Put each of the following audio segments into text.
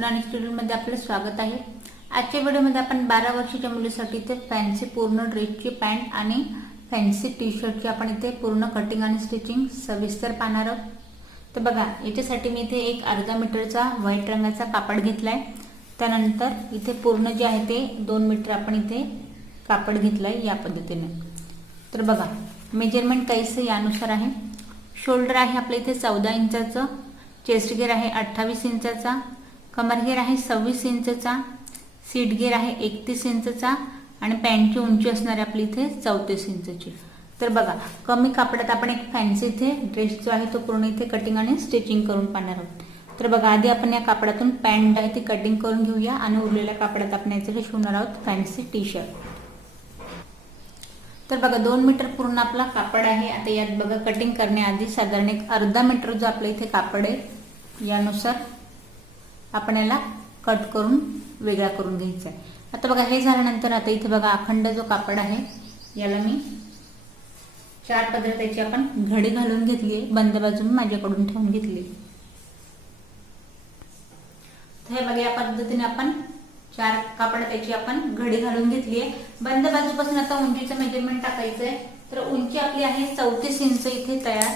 राणी स्टुडिओमध्ये आपलं स्वागत आहे। आजच्या व्हिडिओमध्ये आपण 12 वर्षाच्या मुलीसाठी ते फॅन्सी पूर्ण ड्रेसची पॅन्ट आणि फॅन्सी टी शर्टची आपण इथे पूर्ण कटिंग आणि स्टिचिंग सविस्तर पाहणार आहोत। तर बघा, याच्यासाठी मी इथे एक अर्धा मीटरचा व्हाईट रंगाचा कापड घेतलाय। त्यानंतर इथे पूर्ण जे आहे ते 2 मीटर आपण इथे कापड घेतलाय या पद्धतीने। तर बघा, मेजरमेंट काहीसे यानुसार आहे। शोल्डर आहे आपल्या इथे 14 इंचाचं, चेस्ट घेर आहे 28 इंचाचा, कमर घेर आहे 26 इंचाचा, सीट घेर आहे 31 इंचाचा आणि पॅन्टची उंची असणार आपली इथे 34 इंचाची। तर बघा, कमी कापडात आपण एक फॅन्सी इथे ड्रेस जो आहे तो पूर्ण इथे कटिंग आणि स्टिचिंग करून पाहणार आहोत। तर बघा, आधी आपण या कापडातून पॅन्ट आहे ती कटिंग करून घेऊया आणि उरलेल्या कापडात आपण याचे शिवणार आहोत फॅन्सी टी शर्ट। तर बघा, 2 मीटर पूर्ण आपला कापड आहे। आता यात बघा, कटिंग करण्याआधी साधारण एक अर्धा मीटर जो आपल्या इथे कापड आहे यानुसार आपण याला कट करून वेगळा करून घ्यायचा आहे। आता बघा, हे झाल्यानंतर आता इथे बघा, अखंड जो कापड आहे याला मी 4 पदर त्याची आपण घडी घालून घेतली आहे, बंद बाजून माझ्याकडून ठेवून घेतली। तर हे बघा, या पद्धतीने आपण 4 कापड त्याची आपण घडी घालून घेतली आहे। बंद बाजूपासून आता उंचीचं मेजरमेंट टाकायचं आहे। तर उंची आपली आहे 34 इंच इथे तयार।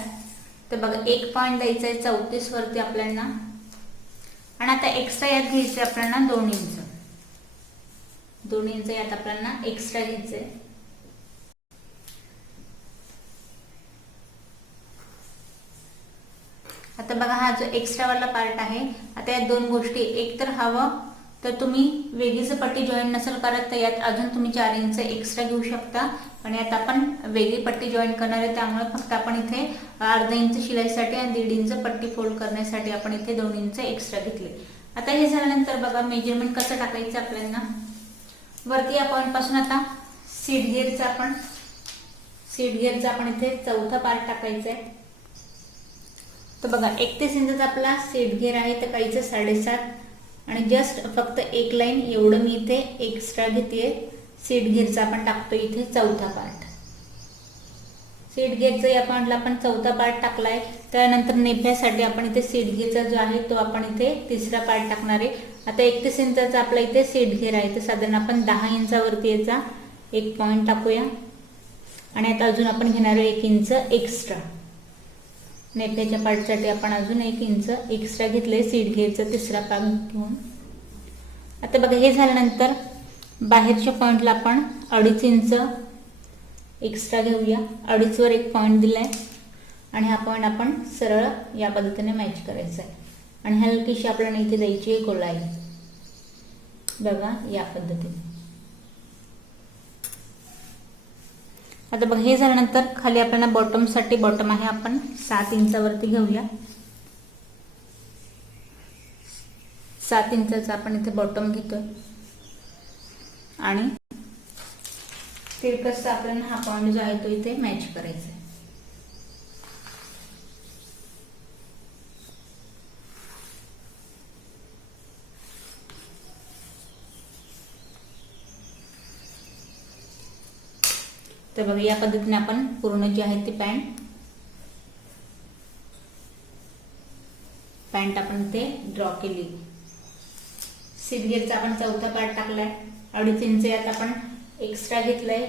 तर बघा, 1 पॉइंट द्यायचा आहे 34 वरती आपल्याला आणि आता एक्स्ट्रा यात घ्यायचं आहे आपल्याला 2 इंच। 2 इंच यात आपल्याला एक्स्ट्रा घ्यायचं आहे। आता बघा, हा जो एक्स्ट्रा वाला पार्ट आहे, आता या 2 गोष्टी, एक तर हवं तर तुम्ही वेगळीच पट्टी जॉईन नसेल करत तर यात अजून तुम्ही 4 इंच एक्स्ट्रा घेऊ शकता। पण यात आपण वेगळी पट्टी जॉईन करणार आहे, त्यामुळे फक्त आपण इथे अर्धा इंच शिलाईसाठी आणि 1.5 इंच पट्टी फोल्ड करण्यासाठी आपण इथे 2 इंच एक्स्ट्रा घेतले। आता हे झाल्यानंतर बघा, मेजरमेंट कसं टाकायचं आपल्याला, वरती या पॉइंट पासून आता सीट गिअरचा आपण इथे चौथा पार्ट टाकायचा आहे। तर बघा, 31 इंचचा आपला सीट गिअर आहे, तर काहीचं 7.5 आणि जस्ट फक्त एक लाईन एवढं मी इथे एक्स्ट्रा घेते। सीट गिअरचा आपण टाकतो इथे चौथा पार्ट। सीट गिअरचा या पॉइंटला आपण चौथा पार्ट टाकलाय। त्यानंतर नेफ्यासाठी आपण इथे सीट गिअरचा जो आहे तो आपण इथे तिसरा पार्ट टाकणार आहे। आता 31 इंचाचा आपला इथे सीट गिअर आहे, तर साधारण आपण 10 इंचावरती याचा एक पॉइंट टाकूया आणि आता अजून आपण घेणार आहे 1 इंच एक्स्ट्रा। नेफ्याच्या पार्टसाठी आपण अजून 1 इंच एक्स्ट्रा घेतले सीट गिअरचा तिसरा पार्ट घेऊन। आता बघा, हे झाल्यानंतर बाहेरच्या पॉइंटला आपण 2.5 इंच एक्स्ट्रा घेऊया। 2.5 वर एक पॉइंट दिलाय आणि हा पॉइंट आपण सरळ या पद्धतीने मॅच करायचा आहे आणि हलकीशी आपल्याला इथे द्यायची आहे गोलाई, बघा या पद्धतीने। आता बघा, हे झाल्यानंतर खाली आपल्याला बॉटम साठी, बॉटम आहे आपण 7 इंचावरती घेऊया। 7 इंचाचा आपण इथे बॉटम घेतोय आणि तिरकस आपल्याला हा पॉइंट जो आहे तो इथे मॅच करायचा आहे। तर बघा, या पद्धतीने आपण पूर्ण जी आहे ती पॅन्ट आपण ते ड्रॉ केली। सीट गिअरचा आपण चौथा पार्ट टाकलाय, 2.5 इंच यात आपण एक्स्ट्रा घेतलंय,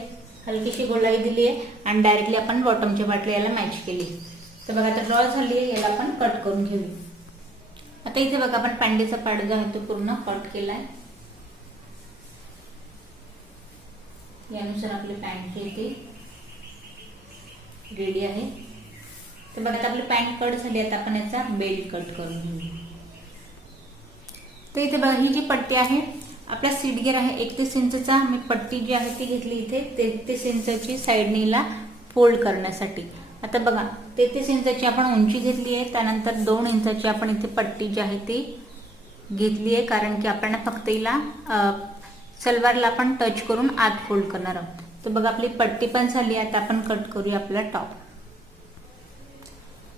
हलकीशी गोलाई दिली आहे आणि डायरेक्टली आपण बॉटमच्या पार्टला याला मॅच केली। तर बघा, आता ड्रॉ झाली आहे, याला आपण कट करून घेऊया। आता इथे बघा, आपण पॅन्टीचा पार्ट जो आहे तो पूर्ण कट केलाय। यानुसार आपली पॅन्ट इथे रेडी आहे। तर बघा, आता आपली पॅन्ट कट झाली, आता आपण याचा बेल्ट कट करून घेऊया। तर इथे बघा, ही जी पट्टी आहे आपला सीट गिअर आहे 31 इंचचा, मी पट्टी जी आहे ती घेतली इथे 33 इंचाची साइडनीला फोल्ड करण्यासाठी। आता बघा, 33 इंचाची आपण उंची घेतली आहे, त्यानंतर 2 इंचाची आपण इथे पट्टी जी आहे ती घेतली आहे, कारण की आपण फक्त हिला सलवारला आपण टच करून आत फोल्ड करणार आहोत। तर बघा, आपली पट्टी पण झाली आहे। आता आपण कट करूया आपला टॉप।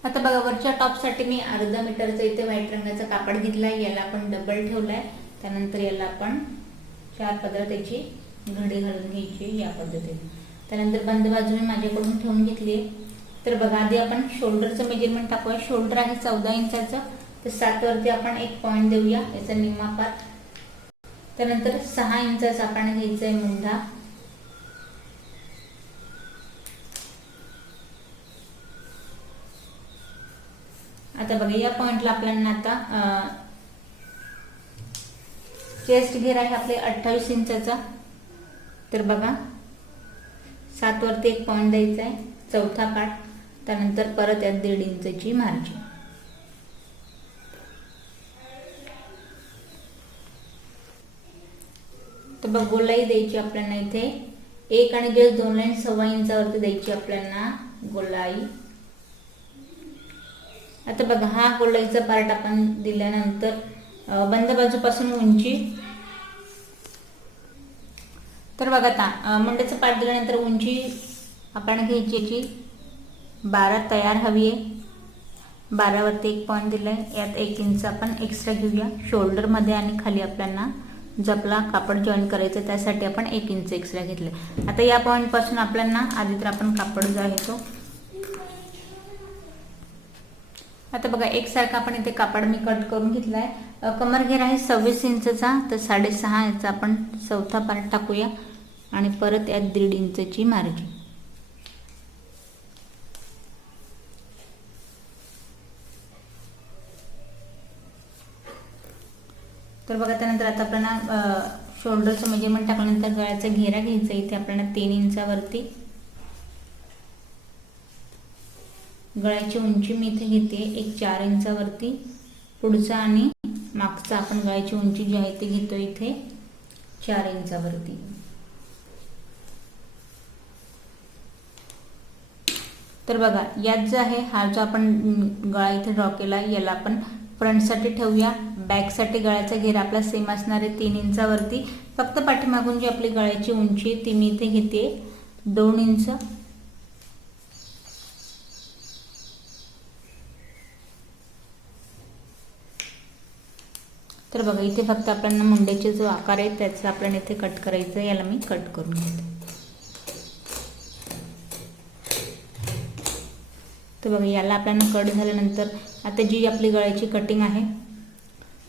आता बघा, वरच्या टॉपसाठी मी अर्धा मीटरचा इथे व्हाईट रंगाचा कापड घेतलाय, याला आपण डबल ठेवलाय। त्यानंतर याला आपण 4 पदर त्याची घडी घालून घ्यायची या पद्धतीने। त्यानंतर बंद बाजू मी माझ्याकडून ठेवून घेतली आहे। तर बघा, आधी आपण शोल्डरचं मेजरमेंट टाकूया। शोल्डर आहे 14 इंचाचं, तर 7 वरती आपण एक पॉइंट देऊया, याचा निम्मा पार्ट. त्यानंतर 6 इंचाचा आपण घ्यायचा आहे मुंढा. आता बघा या पॉइंटला आपल्याला आता चेस्ट घेर आहे आपले 28 इंचाचा. तर बघा 7 वरती एक पॉइंट द्यायचा आहे, चौथा पार्ट. त्यानंतर परत यात 1.5 इंचची मार्जिन. तर बघ गोलाई द्यायची आपल्याला इथे 1 आणि जस्ट 2 लाईन 1.25 इंचावरती द्यायची आपल्याला गोलाई. आता बघा हा गोलाईचा पार्ट आपण दिल्यानंतर बंद बाजूपासून उंची. तर बघा आता मुंड्याचा पार्ट दिल्यानंतर उंची आपण घ्यायची 12 तयार हवी आहे. 12 वरती एक पॉइंट दिलाय, यात 1 इंच आपण एक्स्ट्रा घेऊया. शोल्डर मध्ये आणि खाली आपल्याला जो आपला कापड जॉईन करायचं त्यासाठी आपण 1 इंच एक्स्ट्रा घेतले. आता या पॉइंट पासून आपल्याला आधी तर आपण कापड जो आहे तो आता बघा एकसारखा आपण इथे कापड मी कट करून घेतलाय. कमर घेर आहे 26 इंचचा, तर 6.5 याचा आपण चौथा पार्ट टाकूया आणि परत यात 1.5 इंचची मार्जिन. तर बघा त्यानंतर आता आपल्याला शोल्डरचं मेजरमेंट टाकल्यानंतर गळ्याचा घेरा घ्यायचा. इथे आपल्याला 3 इंचावरती गळ्याची उंची मी इथे घेते एक 4 इंचावरती. पुढचा आणि मागचा आपण गळ्याची उंची जी आहे ती घेतो इथे 4 इंचावरती. तर बघा यात जो आहे हा जो आपण गळा इथे ड्रॉ केला याला आपण फ्रंटसाठी ठेवूया. बॅकसाठी गळ्याचा घेरा आपला सेम असणार आहे 3 इंचावरती. फक्त पाठीमागून जी आपली गळ्याची उंची ती मी इथे घेते 2 इंच. तर बघा इथे फक्त आपल्याला मुंड्याचे जो आकार आहे त्याचा आपल्याला इथे कट करायचं आहे. याला मी कट करून घेते. तर बघा याला आपल्याला कट झाल्यानंतर आता जी आपली गळ्याची कटिंग आहे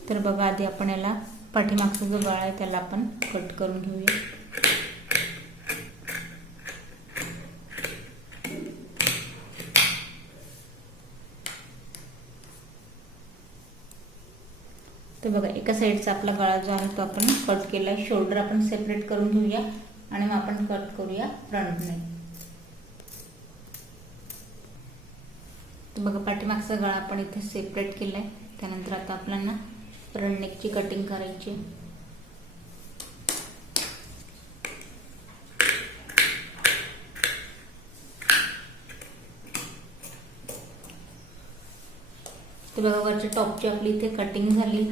तर बघा आधी आपण याला पाठीमागचा जो गळा आहे त्याला आपण कट करून घेऊया. तर बघा एका साईडचा आपला गळा जो आहे तो आपण कट केला आहे. शोल्डर आपण सेपरेट करून घेऊया आणि मग आपण कट करूया फ्रंट नेक. तर बघा पाठीमागचा गळा आपण इथे सेपरेट केला आहे. त्यानंतर आता आपल्याला फ्रंट नेकची कटिंग करायची. तर बघा वरच्या टॉपची आपली इथे कटिंग झाली.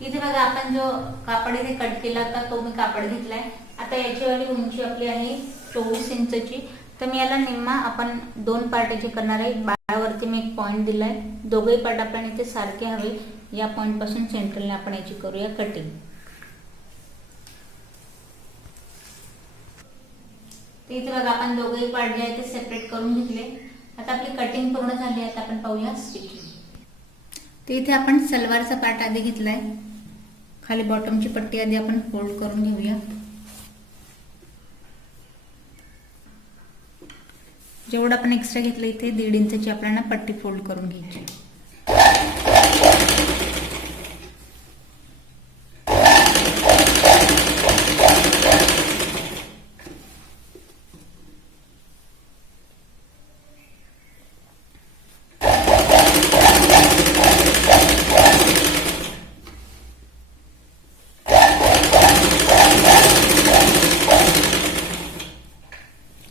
इथे बघा आपण जो कापड इथे कट केला होता तो मी कापड घेतलाय. आता याची वाली उंची आपली आहे 24 इंचची. तर मी याला निम्मा आपण 2 पार्ट करणार आहे. 12 वरती मी एक पॉइंट दिलाय. दोघेही पार्ट आपल्याला इथे सारखे हवे. या पॉइंट पासून सेंट्रलने आपण याची करूया कटिंग. तर इथे बघा आपण दोघेही पार्ट जे आहे ते सेपरेट करून घेतले. आता आपली कटिंग पूर्ण झाली आहे. आता आपण पाहूया स्टिचिंग. तर इथे आपण सलवारचा पार्ट आधी घेतलाय. खाली बॉटमची पट्टी आधी आपण फोल्ड करून घेऊया. जेवढं आपण एक्स्ट्रा घेतलं इथे 1.5 इंचची आपल्याला पट्टी फोल्ड करून घ्यायची.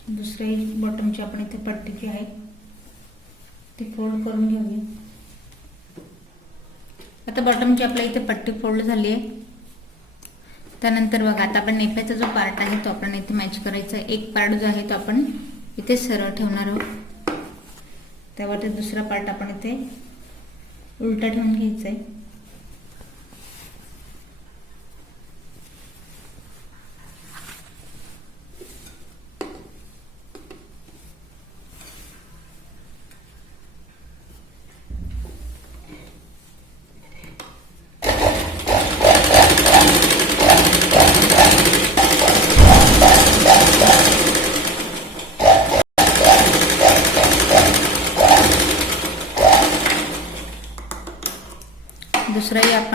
दुसरी बॉटमची आपण इथे पट्टी जी आहे ती फोल्ड करून घेऊया. आता बॉटमची आपल्या इथे पट्टी फोल्ड झाली आहे. त्यानंतर बघा आता आपण नेफ्याचा जो पार्ट आहे तो आपण इथे मॅच करायचा आहे. एक पार्ट जो आहे तो आपण इथे सरळ ठेवणार आहोत. त्यावरती दुसरा पार्ट आपण इथे उलटा ठेवून घ्यायचा आहे.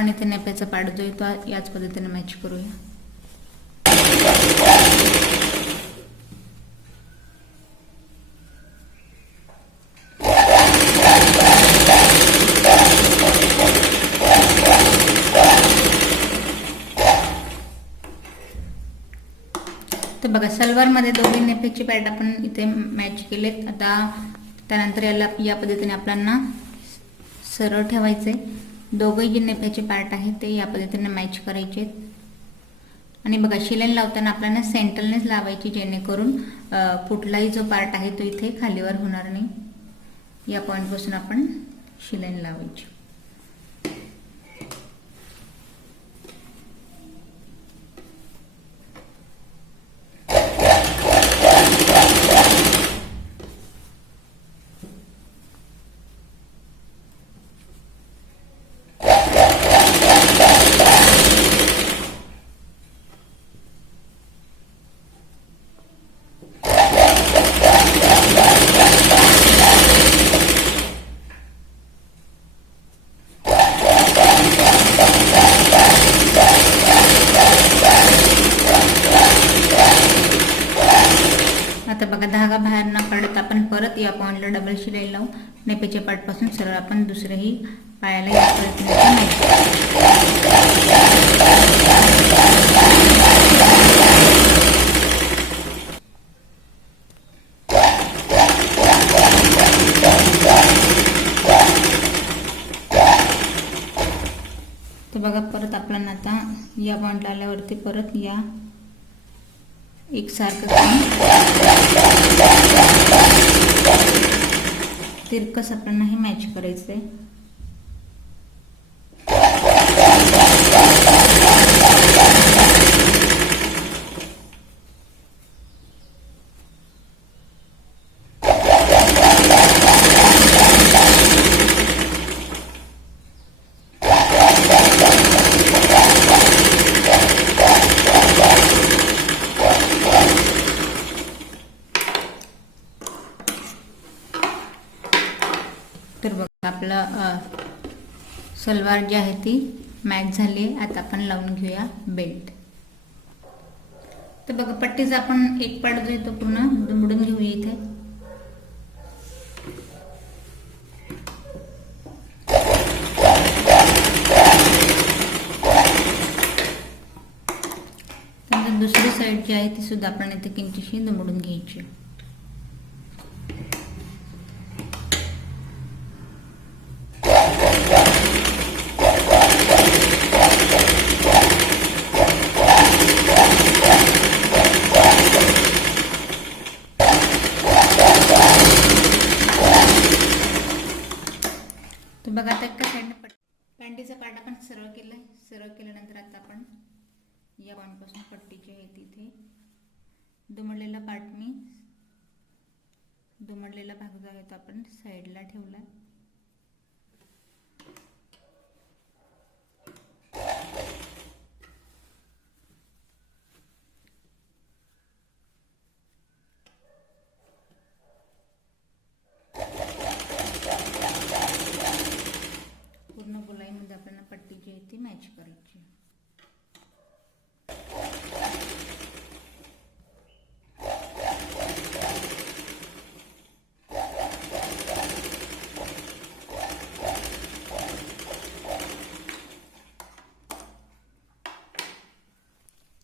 आपण इथे नेप्याचा पार्ट जो आहे तो याच पद्धतीने मॅच करूया. तर बघा सलवारमध्ये दोन्ही नेपेचे पॅड आपण इथे मॅच केलेत. आता त्यानंतर याला या पद्धतीने आपल्याला सरळ ठेवायचे. दोघे जे नेप्याचे पार्ट आहेत ते या पद्धतीने मॅच करायचे. आणि बघा शिलाई लावताना आपल्याला सेंटरनेच लावायची, जेणेकरून कुठलाही जो पार्ट आहे तो इथे खालीवर होणार नाही. या पॉईंटपासून आपण शिलाई लावायची. आता बघा धागा बाहेर न काढत आपण परत या पॉइंटला डबल शिलाई लावून नेपेच्या पार्टपासून सरळ आपण दुसऱ्याही पायाला या तर बघा परत आपल्याला आता या पॉइंटला आल्यावरती परत या एकसारखं तिरकस आपल्याला हे मॅच करायचंय. तर बघा आपलं सलवार जी आहे ती मॅच झाली आहे. आता आपण लावून घेऊया बेल्ट. तर बघा पट्टीचा आपण एक पार्ट जो आहे तो पूर्ण दुमडून घेऊया इथे. त्यानंतर दुसरी साईड जी आहे ती सुद्धा आपण इथे किंचितशी दुमडून घ्यायची. बघा आता एका साईडने पॅन्टीचा पार्ट आपण सरळ केलाय. सरळ केल्यानंतर आता आपण या पॉईंटपासून पट्टीची आहे तिथे दुमडलेला पार्ट मी दुमडलेला भाग जो आहे तो आपण साईडला ठेवला. पूर्ण गोलाईमध्ये आपल्याला पट्टी जी आहे ती मॅच करायची.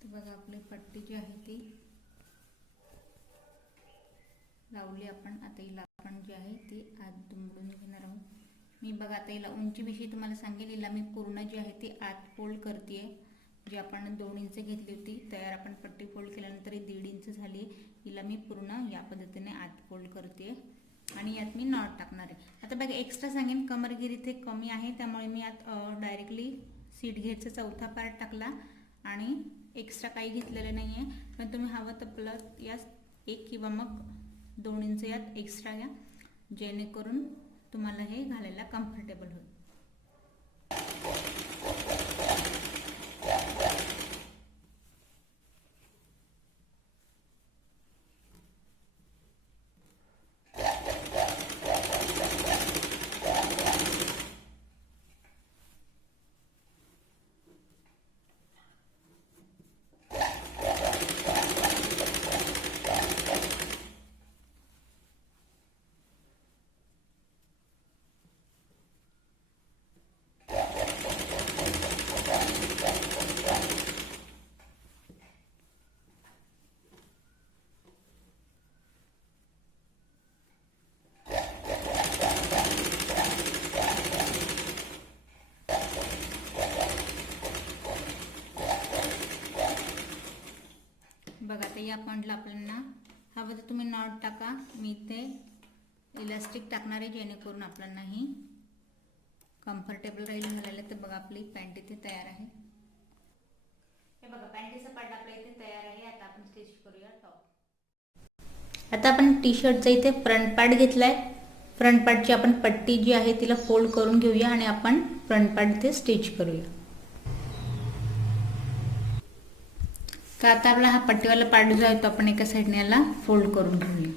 तर बघा आपली पट्टी जी आहे ती लावली आपण. आता हिला आपण जी आहे ती आत दुमडून घेणार आहोत. मी बघा आता हिला उंचीविषयी तुम्हाला सांगेल. हिला मी पूर्ण जी आहे ती आत फोल्ड करते. जी आपण 2 इंच घेतली होती तयार आपण पट्टी फोल्ड केल्यानंतर 1.5 इंच झाली. हिला मी पूर्ण या पद्धतीने आत फोल्ड करते आणि यात मी नॉट टाकणार आहे. आता बघा एक्स्ट्रा सांगेन कमरगिरी इथे कमी आहे, त्यामुळे मी यात डायरेक्टली सीट घेरचा चौथा पार्ट टाकला आणि एक्स्ट्रा काही घेतलेलं नाही आहे. पण तुम्ही हवं तर प्लस यात 1 किंवा मग 2 इंच यात एक्स्ट्रा घ्या, जेणेकरून तुम्हाला हे घालायला कम्फर्टेबल होईल. पॉईंटला आपल्याला हवं तर तुम्ही नॉट टाका. मी इथे इलास्टिक टाकणार आहे जेणेकरून आपल्यालाही कम्फर्टेबल राहील घालायला. तर बघा आपली पॅन्ट इथे तयार आहे. हे बघा पॅन्टीचा पार्ट आपल्या इथे तयार आहे. आता आपण स्टिच करूया टॉप. आता आपण टी शर्टचा इथे फ्रंट पार्ट घेतलाय. फ्रंट पार्टची आपण पट्टी जी आहे तिला फोल्ड करून घेऊया आणि आपण फ्रंट पार्ट इथे स्टिच करूया. तर आता आपला हा पट्टीवाला पार्ट जो आहे तो आपण एका साईडने याला फोल्ड करून घेऊया.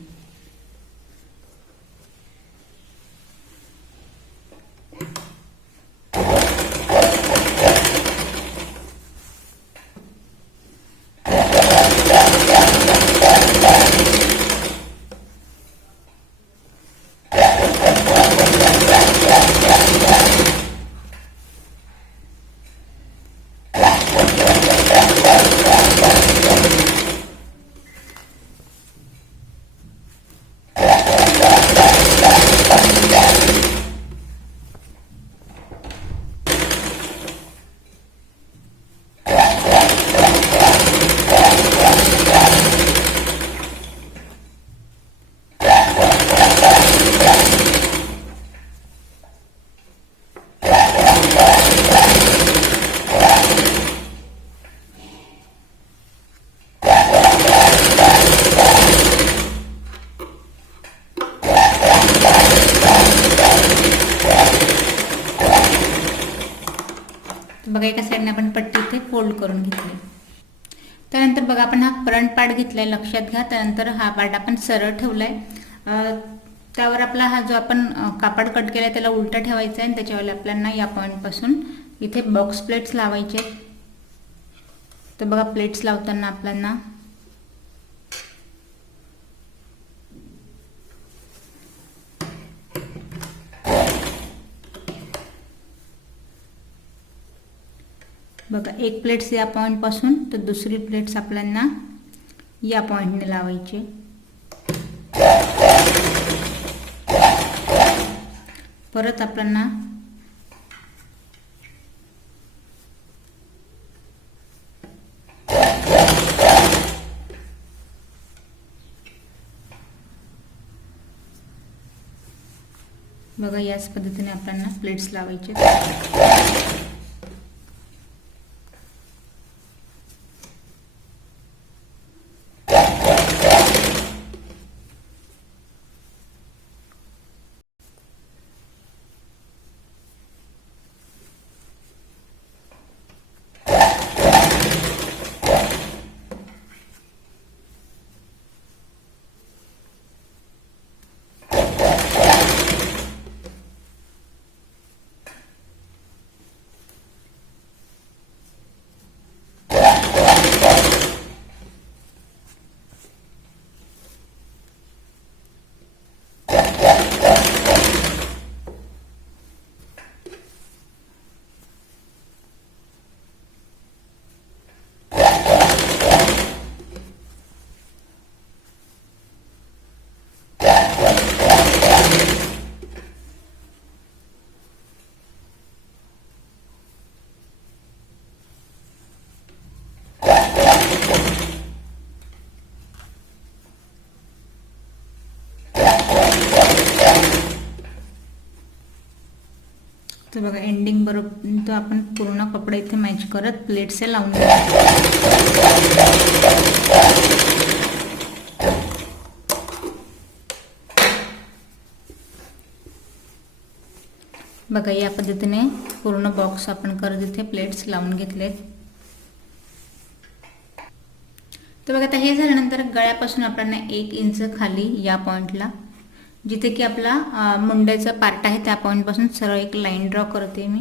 बघा एका साईडने आपण पट्टी इथे फोल्ड करून घेतली. त्यानंतर बघा आपण हा फ्रंट पार्ट घेतलाय, लक्षात घ्या. त्यानंतर हा पार्ट आपण सरळ ठेवलाय. त्यावर आपला हा जो आपण कापड कट केलाय त्याला उलटा ठेवायचा आहे आणि त्याच्यावर आपल्याला या पॉईंट पासून इथे बॉक्स प्लेट्स लावायचे. तर बघा प्लेट्स लावताना आपल्याला बघा एक प्लेट्स या पॉइंट पासून तर दुसरी प्लेट्स आपल्याला या पॉइंटने लावायची. परत आपल्याला बघा याच पद्धतीने आपल्याला प्लेट्स लावायचे. तर बघा एंडिंग बरोबर तो आपण पूर्ण कपडे इथे मॅच करत प्लेट्स लावून बघा या पद्धतीने पूर्ण बॉक्स आपण करत इथे प्लेट्स लावून घेतलेत. तर बघा आता हे झाल्यानंतर गळ्यापासून आपल्याला 1 इंच खाली या पॉइंटला जिथे की आपला मुंड्याचा पार्ट आहे त्या पॉइंट पासून सरळ एक लाईन ड्रॉ करते मी.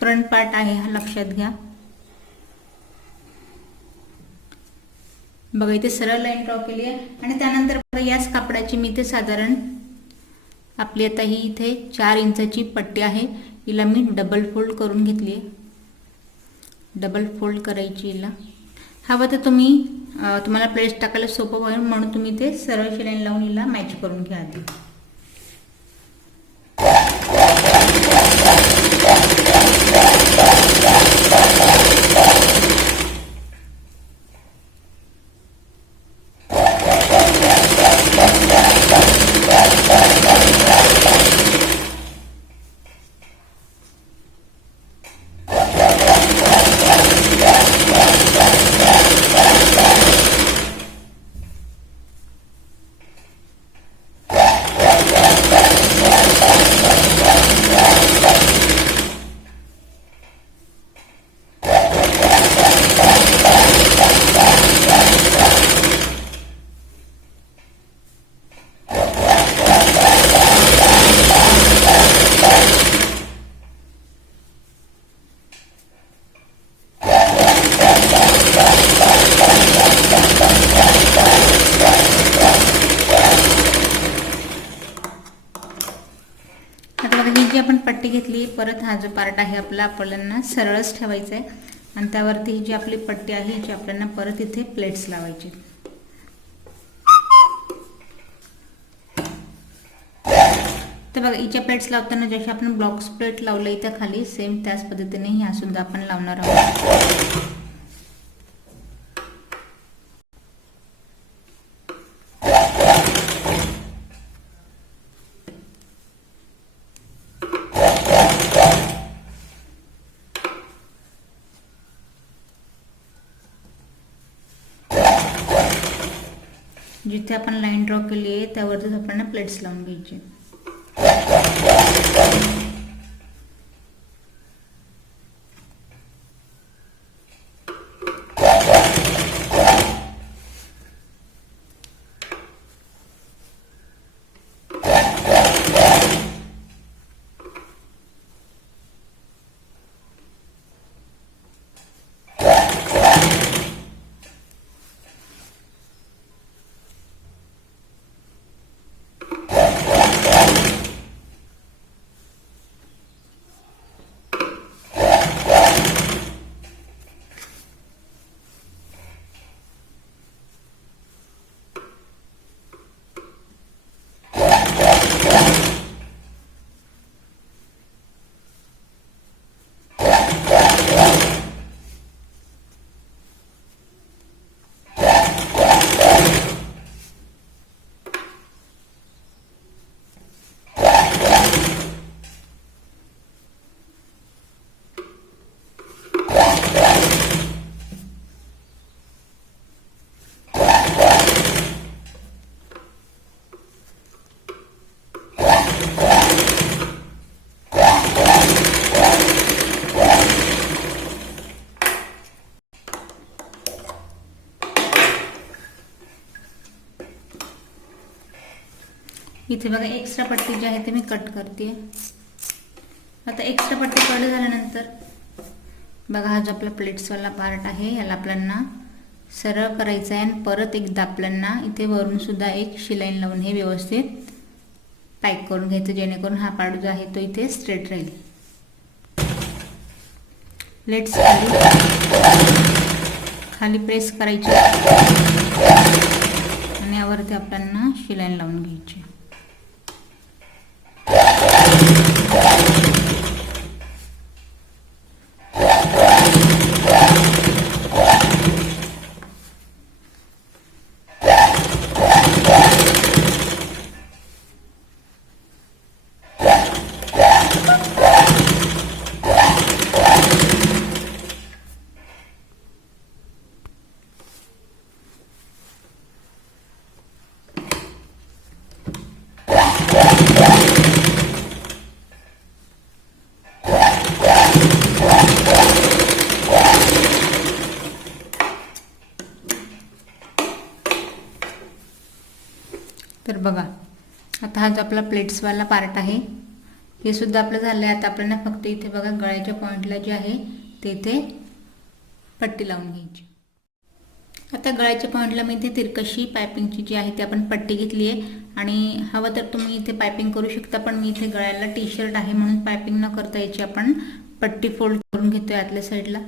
फ्रंट पार्ट आहे हा लक्षात घ्या. बघा इथे सरळ लाईन ड्रॉ केली आहे आणि त्यानंतर बघा याच कापडाची मी इथे साधारण आपली आता ही इथे 4 इंचाची पट्टी आहे. हिला मी डबल फोल्ड करून घेतली आहे. डबल फोल्ड करायची हिला. हवं तर तुम्हाला प्लेट्स टाकायला सोपं होईल म्हणून तुम्ही ते सरळ लाईन लावून हिला मॅच करून घ्या आधी. जी आपण पट्टी घेतली, परत हा जो पार्ट आहे आपला आपल्याला सरळच ठेवायचा आहे आणि त्यावरती ही जी आपली पट्टी आहे जी आपल्याला परत इथे प्लेट्स लावायचे. तर बघा हिच्या प्लेट्स लावताना जसे आपण ब्लॉक्स प्लेट लावलं इथं खाली, सेम त्याच पद्धतीने ह्या सुद्धा आपण लावणार आहोत. जिथे आपण लाईन ड्रॉ केली आहे त्यावरतीच आपण प्लेट्स लावून घ्यायचे. इथे बघा एक्स्ट्रा पट्टी जी आहे ते मी कट करते. आता एक्स्ट्रा पट्टी कट झाल्यानंतर बघा हा जो आपला प्लेट्सवाला पार्ट आहे याला आपल्याला सरळ करायचा आहे आणि परत एकदा आपल्याला इथे वरून सुद्धा एक शिलाई लावून हे व्यवस्थित पॅक करून घ्यायचं, जेणेकरून हा पार्ट जो आहे तो इथे स्ट्रेट राहील. प्लेट्स खाली प्रेस करायची आणि यावरती आपल्याला शिलाई लावून घ्यायची. तर बघा आता हा जो आपला प्लेट्सवाला पार्ट आहे हे सुद्धा आपलं झालं आहे. आता आपल्याला फक्त इथे बघा गळ्याच्या पॉईंटला जे आहे ते इथे पट्टी लावून घ्यायची. आता गळ्याच्या पॉईंटला मी इथे तिरकशी पायपिंगची जी आहे ती आपण पट्टी घेतली आहे आणि हवं तर तुम्ही इथे पायपिंग करू शकता, पण मी इथे गळ्याला टी शर्ट आहे म्हणून पायपिंग न करता याची आपण पट्टी फोल्ड करून घेतोय आतल्या साईडला.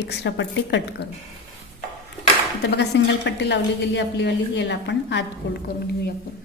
एक्स्ट्रा पट्टी कट करू. आता बघा सिंगल पट्टी लावली गेली आपली वाली, याला आपण आत फोल्ड करून घेऊया. आपण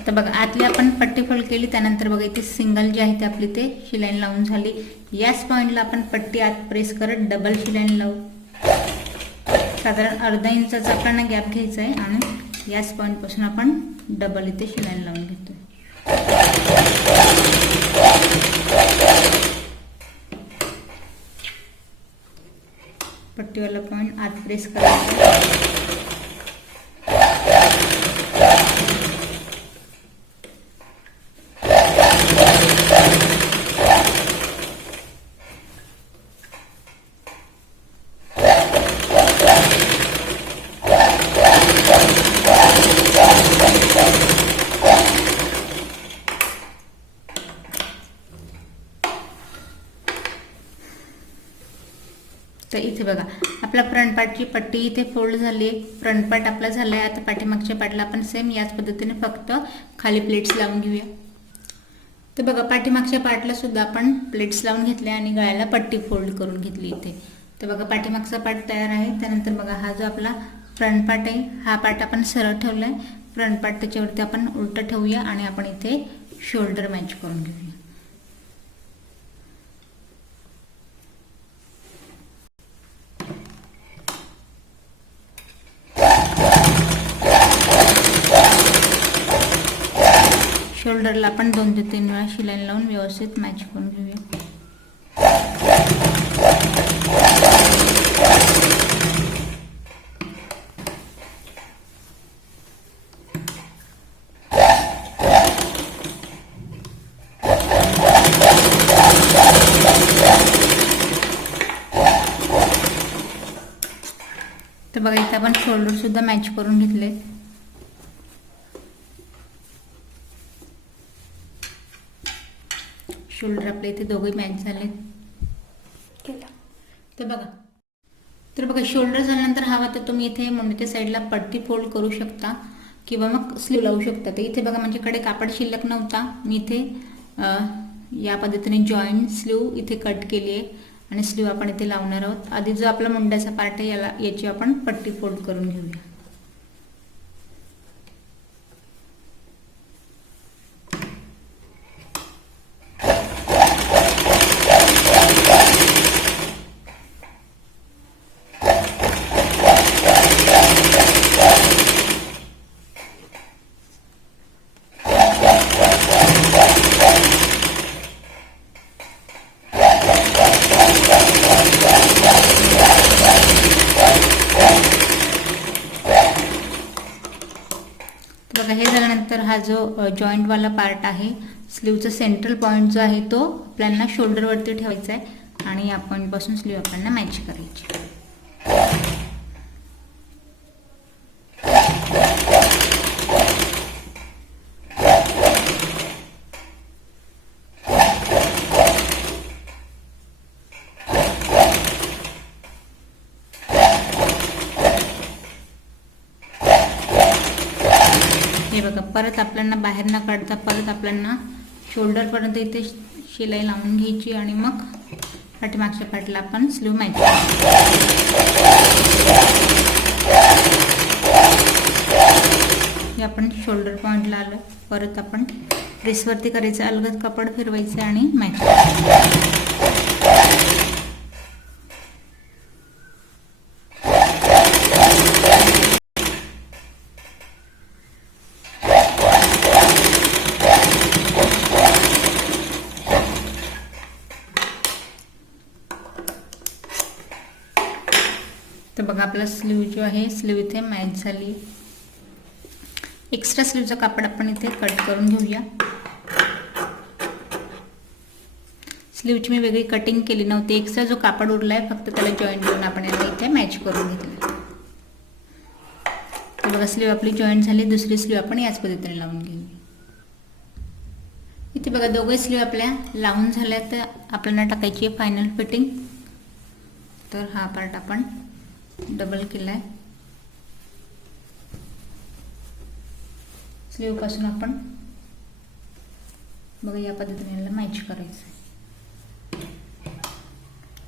आता बघा आतली आपण पट्टी फोल्ड केली, त्यानंतर बघा इथे सिंगल जी आहे ती आपली ते शिलाईन लावून झाली. याच पॉईंटला आपण पट्टी आत प्रेस करत डबल शिलाईन लावू. साधारण अर्धा इंचाचा आपल्याला गॅप घ्यायचा आहे आणि याच पॉईंटपासून आपण डबल इथे शिलाईन लावून घेतो. पट्टीवाला पॉईंट आत प्रेस करायचा. तर इथे बघा आपला फ्रंट पार्टची पट्टी इथे फोल्ड झाली आहे. फ्रंट पार्ट आपला झाला आहे. आता पाठीमागच्या पार्टला आपण सेम याच पद्धतीने फक्त खाली प्लेट्स लावून घेऊया. तर बघा पाठीमागच्या पार्टला सुद्धा आपण प्लेट्स लावून घेतल्या आणि गळ्याला पट्टी फोल्ड करून घेतली इथे. तर बघा पाठीमागचा पार्ट तयार आहे. त्यानंतर बघा हा जो आपला फ्रंट पार्ट आहे हा पार्ट आपण सरळ ठेवला आहे. फ्रंट पार्ट त्याच्यावरती आपण उलटं ठेवूया आणि आपण इथे शोल्डर मॅच करून घेऊया. शोल्डरला आपण 2 ते 3 वेळा शिलाई लावून व्यवस्थित मॅच करून घेऊया. तर बघा इथे आपण शोल्डर सुद्धा मॅच करून घेतले. शोल्डर आपले इथे दोघे मॅच झाले. तर बघा शोल्डर झाल्यानंतर हवा तर तुम्ही इथे मुंडीच्या साईडला पट्टी फोल्ड करू शकता किंवा मग स्लीव लावू शकता. तर इथे बघा माझ्याकडे कापड शिल्लक नव्हता, मी इथे या पद्धतीने जॉईंट स्लीव इथे कट केली आहे आणि स्लीव आपण इथे लावणार आहोत. आधी जो आपला मुंड्याचा पार्ट आहे याची आपण पट्टी फोल्ड करून घेऊया. बघा हे झाल्यानंतर हा जो जॉईंट वाला पार्ट आहे स्लीवचा सेंट्रल पॉइंट जो आहे तो आपल्याला शोल्डरवरती ठेवायचा आहे आणि या पॉइंट पासून स्लीव आपल्याला मॅच करायची. हे बघा परत आपल्याला बाहेर न काढता परत आपल्याला शोल्डर पर्यंत इथे शिलाई लावून घ्यायची आणि मग पाठीमागच्या पार्टला आपण स्लीव मॅच हे आपण शोल्डर पॉइंटला आलो. परत आपण प्रेसवरती करायचं, अलगद कपड फिरवायचं आणि मॅच. तर बघा आपला स्लीव जो आहे स्लीव इथे मॅच झाली. एक्स्ट्रा स्लीवचं कापड आपण इथे कट करून घेऊया. स्लीवची मी वेगळी कटिंग केली नव्हती, एक्स्ट्रा जो कापड उरला आहे फक्त त्याला जॉईंट देऊन आपण याला इथे मॅच करून घेतलं. तर बघा स्लीव आपली जॉईंट झाली. दुसरी स्लीव आपण याच पद्धतीने लावून घेऊ. इथे बघा दोघे स्लीव आपल्या लावून झाल्या. तर आपल्याला टाकायची आहे फायनल फिटिंग. तर हा पार्ट आपण डबल केला आहे. स्लीव पासून आपण बघा या पद्धतीने याला मॅच करायचं आहे.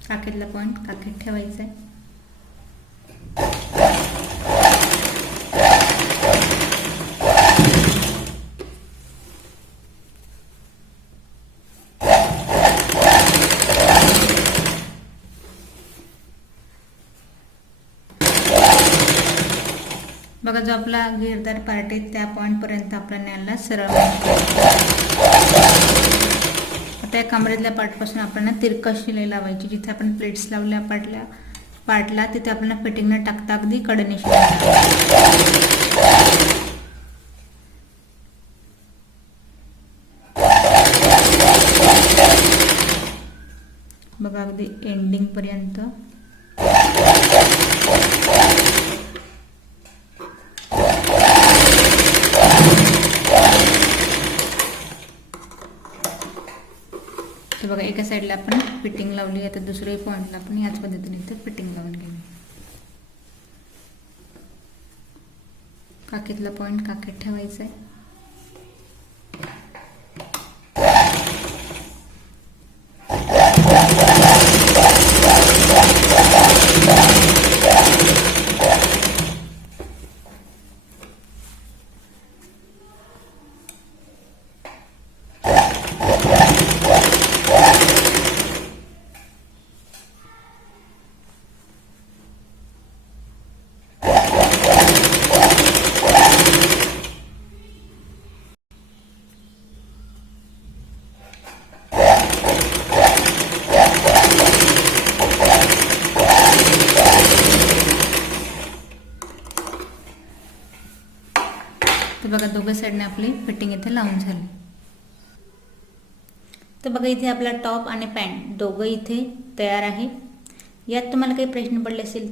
काखेतला पॉईंट काखेत ठेवायचा आहे. बघा जो आपला घेरदार पार्ट आहे त्या पॉईंटपर्यंत आपल्याला याला सरळ. आता या कमरेतल्या पार्टपासून आपल्याला तिरकस शिलाई लावायची. जिथे आपण प्लेट्स लावल्या पार्टला तिथे आपल्याला फिटिंग न टाकता अगदी कडेने शिलाई. बघा अगदी एंडिंग पर्यंत. तर बघा एका साईडला आपण फिटिंग लावली. आता दुसऱ्या पॉईंटला आपण याच पद्धतीने इथे फिटिंग लावून घेऊ. काखेतला पॉईंट काखेत ठेवायचा आहे. तर बघा दोघं साईडने आपली फिटिंग इथे लावून झाली. तर बघा इथे आपला टॉप आणि पॅन्ट दोघं इथे तयार आहे. यात तुम्हाला काही प्रश्न पडले असेल तर